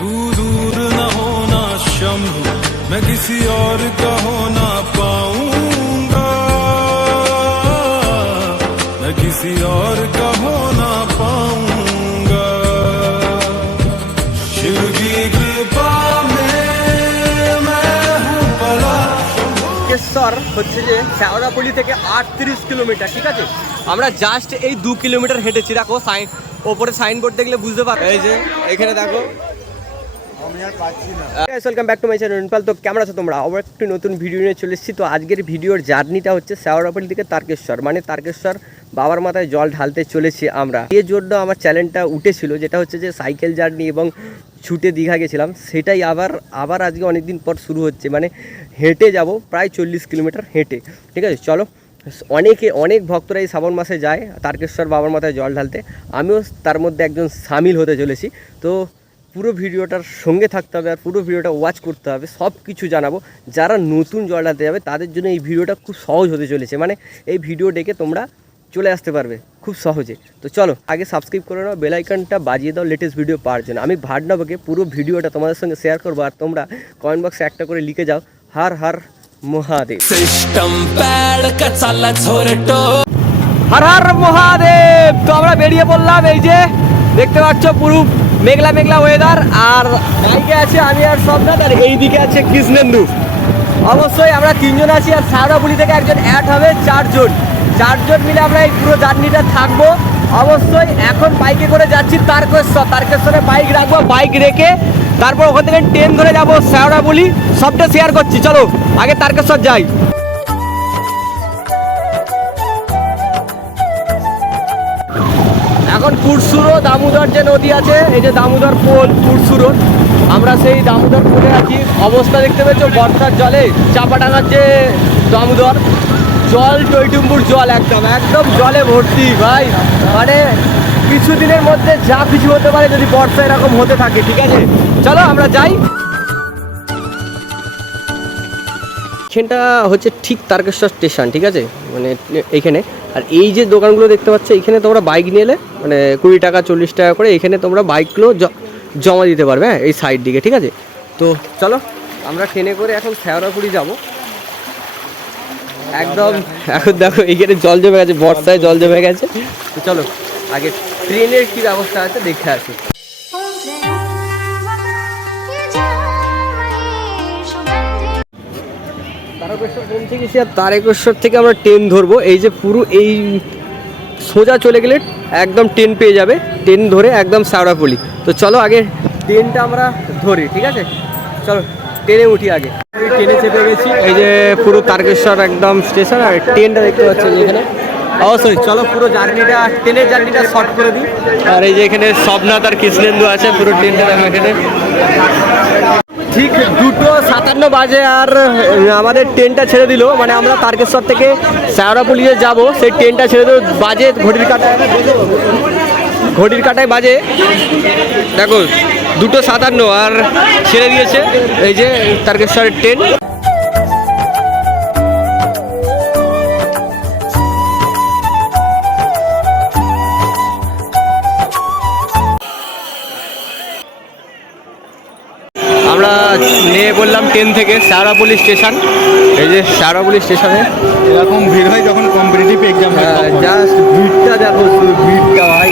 तू दूर न होना शंभु मैं किसी और का होना पाऊंगा मैं किसी और का होना पाऊंगा शिव की कृपा में मैं हूँ पला কেশ্বর হচ্ছে যে শ্যাওড়াপল্লি থেকে আটত্রিশ কিলোমিটার ঠিক আছে আমরা জাস্ট এই দু কিলোমিটার হেঁটেছি দেখো সাইন ওপরে সাইনবোর্ড দেখলে বুঝতে পারো এই যে এখানে দেখো Welcome back to my channel তো কেমন আছো তোমরা? আবার একটি নতুন ভিডিও নিয়ে চলে এসেছি। তো আজকের ভিডিওর জার্নিটা হচ্ছে শ্যাওড়াপল্লি থেকে তারকেশ্বর। মানে তারকেশ্বর বাবার মাথায় জল ঢালতে চলেছি আমরা। এর জন্য আমার চ্যানেলটা উঠেছিল, যেটা হচ্ছে যে সাইকেল জার্নি এবং ছুটে দীঘা গেছিলাম। সেটাই আবার আবার আজকে অনেক দিন পর শুরু হচ্ছে। মানে হেঁটে যাব, প্রায় চল্লিশ কিলোমিটার হেঁটে। ঠিক আছে? চলো। অনেকে, অনেক ভক্তরা এই শ্রাবণ মাসে যায় তারকেশ্বর বাবার মাথায় জল ঢালতে। আমিও তার মধ্যে একজন সামিল হতে চলেছি। তো পুরো ভিডিওটার সঙ্গে থাকতে হবে আর পুরো ভিডিওটা ওয়াচ করতে হবে সব কিছু জানাব। যারা নতুন জলটাতে যাবে তাদের জন্য এই ভিডিওটা খুব সহজ হতে চলেছে। মানে এই ভিডিও ডেকে তোমরা চলে আসতে পারবে খুব সহজে। তো চলো আগে সাবস্ক্রাইব করে নাও বেলাইকনটা বাজিয়ে দাও লেটেস্ট ভিডিও পাওয়ার জন্য। আমি ভাডনবকে পুরো ভিডিওটা তোমাদের সঙ্গে শেয়ার করব আর তোমরা কমেন্ট বক্সে একটা করে লিখে যাও হার হার মহাদেব। হার হার মহাদেব! তো আমরা বেরিয়ে পড়লাম এই যে দেখতে পাচ্ছ পুরো মেঘলা মেঘলা ওয়েদার আর বাইকে আছে আমি আর সবনাথ আর এইদিকে আছে কৃষ্ণেন্দু। অবশ্যই আমরা তিনজন আছি, আর সারাপুলি থেকে একজন অ্যাড হবে চারজন। চারজন মিলে আমরা এই পুরো জার্নিটা থাকব। অবশ্যই এখন বাইকে করে যাচ্ছি তারকেশ্বর। তারকেশ্বরে বাইক রাখব বাইক রেখে তারপর ওখান থেকে ট্রেন ধরে যাব শ্যাওড়াবুলি সবটা শেয়ার করছি। চলো, আগে তারকেশ্বর যাই। পুরসুরো, দামোদর যে নদী আছে, এই যে দামোদর পোল, পুরসুরো, আমরা সেই দামোদর পোলে আছি। অবস্থা দেখতে পেয়েছ? বর্ষার জলে চাপাডাঙ্গার যে দামোদর, জল, টৈটুম্বুর জল একদম একদম জলে ভর্তি, ভাই। মানে কিছুদিনের মধ্যে যা কিছু হতে পারে যদি বর্ষা এরকম হতে থাকে, ঠিক আছে? চলো আমরা যাই। এখানটা হচ্ছে ঠিক তারকেশ্বর স্টেশন, ঠিক আছে? মানে এইখানে। আর এই যে দোকানগুলো দেখতে পাচ্ছ এখানে তোমরা বাইক নিয়ে এলে মানে কুড়ি টাকা, চল্লিশ টাকা করে এখানে তোমরা বাইকগুলো জমা দিতে পারবে হ্যাঁ এই সাইড দিকে, ঠিক আছে? তো চলো, আমরা ট্রেনে করে এখন শ্যাওড়াপুরি যাব। একদম, এখন দেখো, এইখানে জল জমে গেছে, বর্ষায় জল জমে গেছে। তো চলো, আগে ট্রেনের কী ব্যবস্থা আছে, দেখে আসি। গেছি তারকেশ্বর থেকে আমরা ট্রেন ধরবো। এই যে পুরো এই সোজা চলে গেলে একদম ট্রেন পেয়ে যাবে। ট্রেন ধরে একদম সাউড়াপল্লি তো চলো আগে ট্রেনটা আমরা ধরি, ঠিক আছে? চলো ট্রেনে উঠি আগে। ট্রেনে চেপে গেছি। এই যে পুরো তারকেশ্বর একদম স্টেশন আর ট্রেনটা দেখতে পাচ্ছেন এখানে। অবশ্যই চলো পুরো জার্নিটা ট্রেনের জার্নিটা শর্ট করে দিই। আর এই যে এখানে সবনাথ আর কৃষ্ণেন্দু আছে, পুরো ট্রেনটা এখানে। ঠিক দুটো সাতান্ন বাজে আর আমাদের ট্রেনটা ছেড়ে দিল। মানে আমরা তারকেশ্বর থেকে পুলিশে যাব। সেই ট্রেনটা ছেড়ে দিল, বাজে ঘড়ির কাটা ঘড়ির কাটায় বাজে। দেখো, দুটো সাতান্ন আর ছেড়ে দিয়েছে এই যে তারকেশ্বরের ট্রেন। নিয়ে বললাম ট্রেন থেকে শ্যাওড়াপুলি স্টেশন। এই যে শ্যাওড়াপুলি স্টেশনে। এরকম ভিড় হয় যখন কম্পিটিটিভ এক্সাম জাস্ট ভিড়টা দেখো শুধু ভিড়টা ভাই।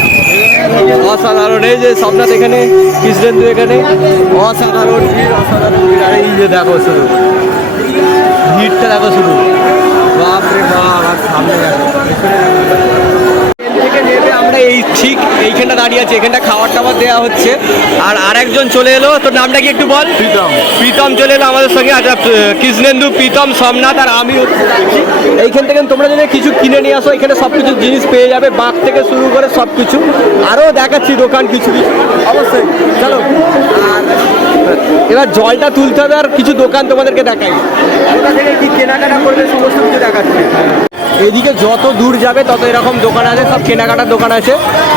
অসাধারণ এই যে সবনাথ এখানে কৃষ্ণেন্দু এখানে। অসাধারণ ভিড় অসাধারণ ভিড়। আর এই যে দেখো শুধু ভিড়টা দেখো শুধু। বাপ রে বাপ আর সামনে দেখো। নেমে আমরা এই ঠিক এইখানটা দাঁড়িয়ে আছি এখানটা খাবার টাবার দেওয়া হচ্ছে। আর আরেকজন চলে এলো তোর নামটা কি একটু বল? প্রীতম। প্রীতম চলে এলো আমাদের সঙ্গে আচ্ছা কৃষ্ণেন্দু প্রীতম সোমনাথ আর আমি এইখান থেকে তোমরা যদি কিছু কিনে নিয়ে আসো এখানে সব কিছু জিনিস পেয়ে যাবে বাঁক থেকে শুরু করে সব কিছু আরও দেখাচ্ছি দোকান কিছু কিছু। অবশ্যই চলো। আর এবার জলটা তুলতে হবে আর কিছু দোকান তোমাদেরকে দেখাই। কোথা থেকে কি কেনাকাটা করবে সমস্ত কিছু দেখাচ্ছে। এদিকে যত দূর যাবে তত এরকম দোকান আছে সব কেনাকাটার দোকান আছে।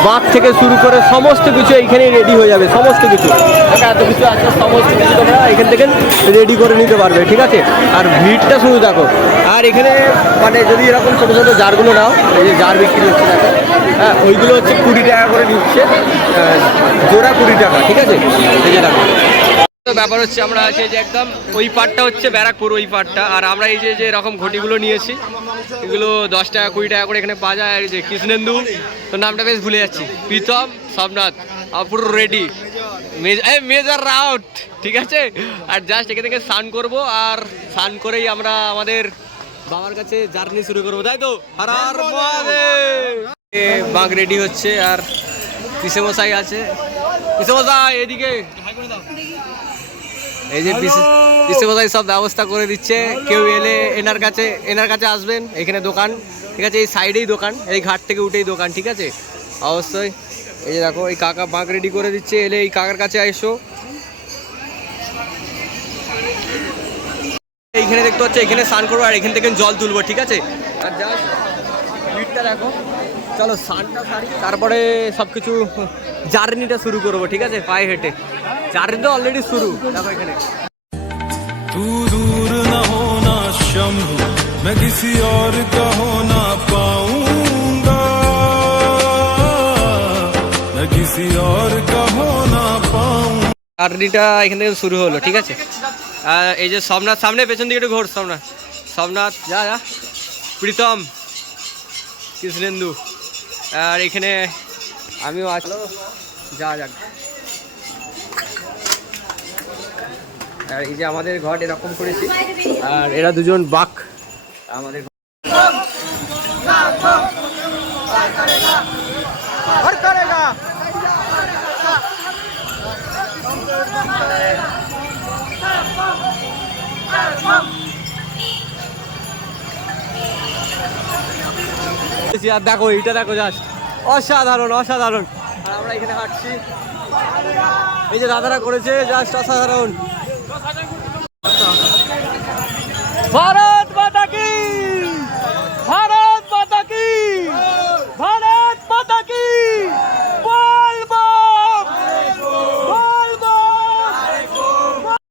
বাঘ থেকে শুরু করে সমস্ত কিছু এইখানেই রেডি হয়ে যাবে সমস্ত কিছু। এত কিছু আছে সমস্ত কিছু তোমরা এখান থেকে রেডি করে নিতে পারবে ঠিক আছে? আর ভিড়টা শুধু দেখো। আর এখানে মানে যদি এরকম ছোটো ছোটো জারগুলো নাও এই যে জার বিক্রি হচ্ছে দেখো। হ্যাঁ ওইগুলো হচ্ছে কুড়ি টাকা করে আহ, জোড়া কুড়ি টাকা ঠিক আছে? এই যে ব্যাপার হচ্ছে আমরা আছে যে একদম ওই পাটটা হচ্ছে ব্যারাকপুর ওই পাটটা, আর আমরা এই যে যে এরকম ঘটিগুলো নিয়েছি, এগুলো দশ টাকা, কুড়ি টাকা করে এখানে পাওয়া যায়। যে কৃষ্ণেন্দু তো নামটা বেশ ভুলে যাচ্ছি। প্রীতম সোমনাথ, আর পুরো রেডি মেজর রাউট ঠিক আছে? আর জাস্ট এখান থেকে স্নান করব, আর স্নান করেই আমরা আমাদের বাবার কাছে জার্নি শুরু করব, তাই তো? বাঘ রেডি হচ্ছে, আর পিসেমশাই আছে। পিসেমশাই এদিকে। এই যে পিসেমশাই সব ব্যবস্থা করে দিচ্ছে। কেউ এলে এনার কাছে এনার কাছে আসবেন এখানে দোকান। ঠিক আছে এই সাইডেই দোকান এই ঘাট থেকে উঠেই দোকান ঠিক আছে? অবশ্যই। এই যে দেখো এই কাকা বাঁক রেডি করে দিচ্ছে এলে এই কাকার কাছে এসো। এইখানে দেখতে হচ্ছে এখানে স্নান করব আর এখান থেকে জল তুলবো ঠিক আছে? আর জাস্ট ভিড়টা দেখো। চলো স্নানটা সারি তারপরে সব কিছু জার্নিটা শুরু করব ঠিক আছে? পায়ে হেঁটে। জার্নি তো অলরেডি শুরু দেখো এখানে तू दूर न होना शंभु मैं किसी और का होना पाऊंगा मैं किसी और का होना पाऊंगा জার্নিটা এখান থেকে শুরু হলো ঠিক আছে আর এই যে সোমনাথ সামনে পেছন দিকে একটু ঘোর সোমনাথ সোমনাথ যা যা প্রীতম কৃষ্ণেন্দু আর এখানে আমিও আসলো যা যাক আর এই যে আমাদের ঘর এরকম করেছি। আর এরা দুজন বাক আমাদের দেখো, এইটা দেখো জাস্ট অসাধারণ অসাধারণ। আর আমরা এখানে হাঁটছি। এই যে দাদারা করেছে জাস্ট অসাধারণ। ভারত মাতা কি? ভারত মাতা কি? ভারত মাতা কি?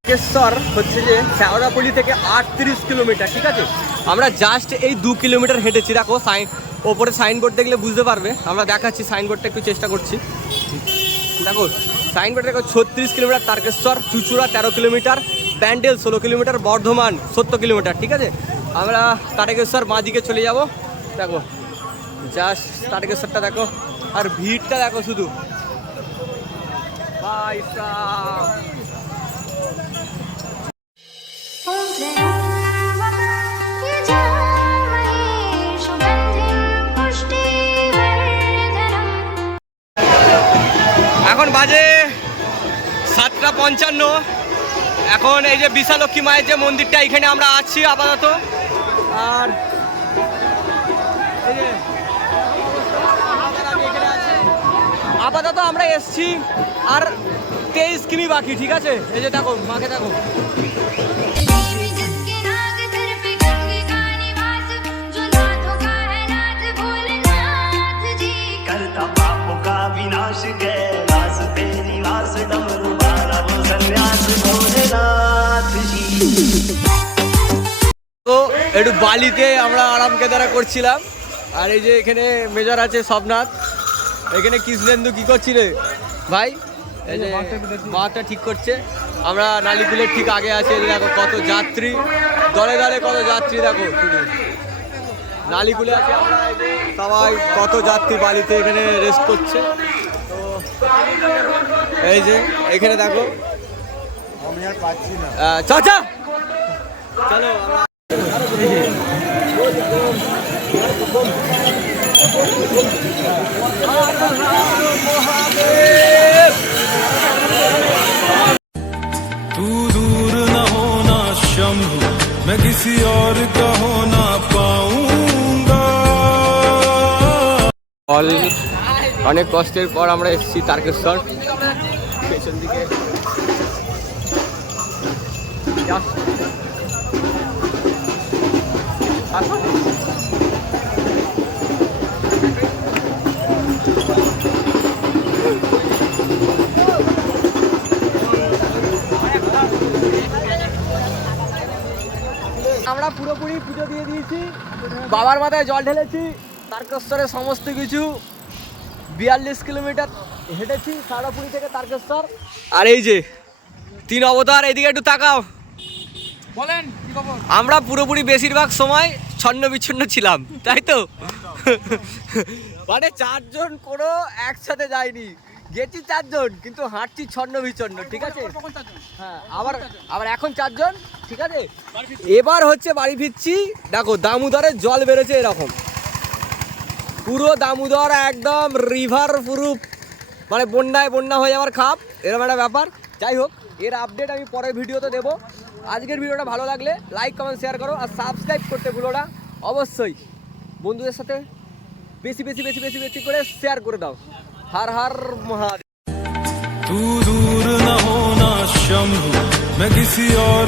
কেশ্বর হচ্ছে যে শ্যাওড়াপল্লি থেকে আটত্রিশ কিলোমিটার, ঠিক আছে? আমরা জাস্ট এই দু কিলোমিটার হেঁটেছি। দেখো সাইন ওপরে সাইনবোর্ড দেখলে বুঝতে পারবে। আমরা দেখাচ্ছি সাইনবোর্ডটা একটু চেষ্টা করছি। দেখো সাইনবোর্ড দেখো, ছত্রিশ কিলোমিটার তারকেশ্বর, চুচুড়া তেরো কিলোমিটার। ব্যান্ডেল ষোলো কিলোমিটার, বর্ধমান সত্তর কিলোমিটার, ঠিক আছে? আমরা তারকেশ্বর বাঁদিকে চলে যাব। দেখো জাস্ট তারকেশ্বরটা দেখো, আর ভিড়টা দেখো শুধু। এখন বাজে সাতটা পঞ্চান্ন। এখন এই যে বিশালক্ষী মায়ের যে মন্দিরটা এখানে আমরা আছি আপাতত আর এই যে আমি এখানে আছি। আপাতত আমরা এসছি আর তেইশ কিমি বাকি ঠিক আছে এই যে দেখো মাকে দেখো देवी जिसके नाग सिर पे गंगे का निवास जो नाथों का है नाथ भोलेनाथ जी करता पापों का विनाश कैलाश पे একটু বালিতে আমরা আরাম কেদারা করছিলাম। আর এই যে এখানে মেজর আছে সোমনাথ এখানে কৃষ্ণেন্দু কি করছি রে ভাই এই যে মাঠটা ঠিক করছে। আমরা নালিকুলের ঠিক আগে আছে। দেখো কত যাত্রী। দলে দলে কত যাত্রী দেখো। শুধু নালিকুলে আছে। আমরা সবাই কত যাত্রী বালিতে এখানে রেস্ট করছে। তো এই যে এখানে দেখো। আমি আর পাচ্ছি না। চাচা! চলো तू दूर न होना शंभु मैं किसी और का होना पाऊंगा অল অনেক কষ্টের পর আমরা এসেছি তারকেশ্বর পেছন দিকে আমরা পুরোপুরি পুজো দিয়ে দিয়েছি। বাবার মাথায় জল ঢেলেছি। তারকেশ্বরের সমস্ত কিছু বিয়াল্লিশ কিলোমিটার হেঁটেছি সারাপুরি থেকে তারকেশ্বর। আর এই যে তিন অবতার, এইদিকে একটু তাকাও। বলেন কি খবর? আমরা পুরোপুরি বেশিরভাগ সময় ছন্ন বিচ্ছন্ন ছিলাম তাই তো? মানে চারজন কোনো একসাথে যায়নি গেছি চারজন কিন্তু হাঁটছি ছন্ন বিচ্ছন্ন ঠিক আছে? হ্যাঁ আবার আবার এখন চারজন ঠিক আছে? এবার হচ্ছে বাড়ি ফিরছি দেখো দামোদরের জল বেড়েছে এরকম। পুরো দামোদর একদম রিভার পুরো মানে বন্যায় বন্যা হয়ে যাওয়ার খাপ এরকম একটা ব্যাপার। যাই হোক এর আপডেট আমি পরের ভিডিওতে দেবো। আজকের ভিডিওটা ভালো লাগলে লাইক কমেন্ট শেয়ার করো আর সাবস্ক্রাইব করতে ভুলো না অবশ্যই বন্ধুদের সাথে বেশি বেশি বেশি বেশি বেশি করে শেয়ার করে দাও হার হার মহাদেব तू दूर न होना शंभु मैं किसी और